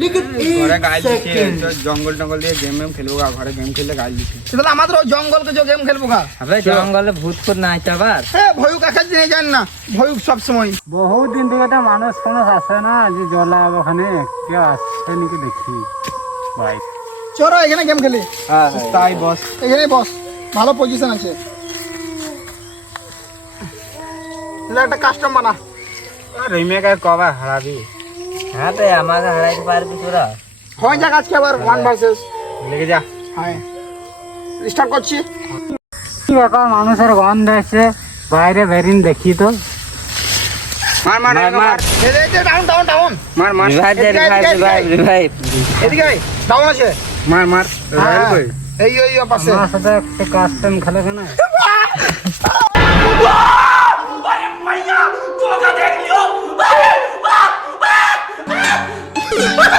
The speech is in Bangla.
लेकिन ঘরে एक গাল দিচ্ছে सेकंड জঙ্গল টঙ্গল দিয়ে গেম খেলবো গা, ঘরে গেম খেললে গাল দিচ্ছে। তাহলে আমাদের ওই জঙ্গলকে যে গেম খেলবো গা আবে জঙ্গলে ভূত ফুত নাই তো আবার। হ্যাঁ ভয়ুক একা দিনে যান না, ভয়ুক সব সময়। বহুত দিন থেকে তো মানুষ ফানুষ আসে না, যে জল লাগাবো ওখানে কেউ আসছে নাকি দেখি ভাই। চলো এখানে গেম খেলি, তাই বস। এখানে বস, ভালো পজিশন আছে। তাহলে একটা কাস্টম বানা। রিমেকে কবে হারাবি? হ্যাঁ তো আমাকে হারাইতে পারবি তোরা? হয় যাক আজকে আবার 1 ভার্সেস। লেগে যা। হ্যাঁ স্টার্ট করছি। কি ব্যাপার, মানুষের গন্ধ আসছে, বাইরে বেরিন দেখি তো। মার মার মার এই যে ডাউন ডাউন ডাউন, মার মার রিভাইভ দে, রিভাইভ। এদিকে আয়, ডাউন আছে। মার মার। রয়্যাল কই? এই ওই পাশে। আমার সাথে একটা কাস্টম খেলে কেন? আরে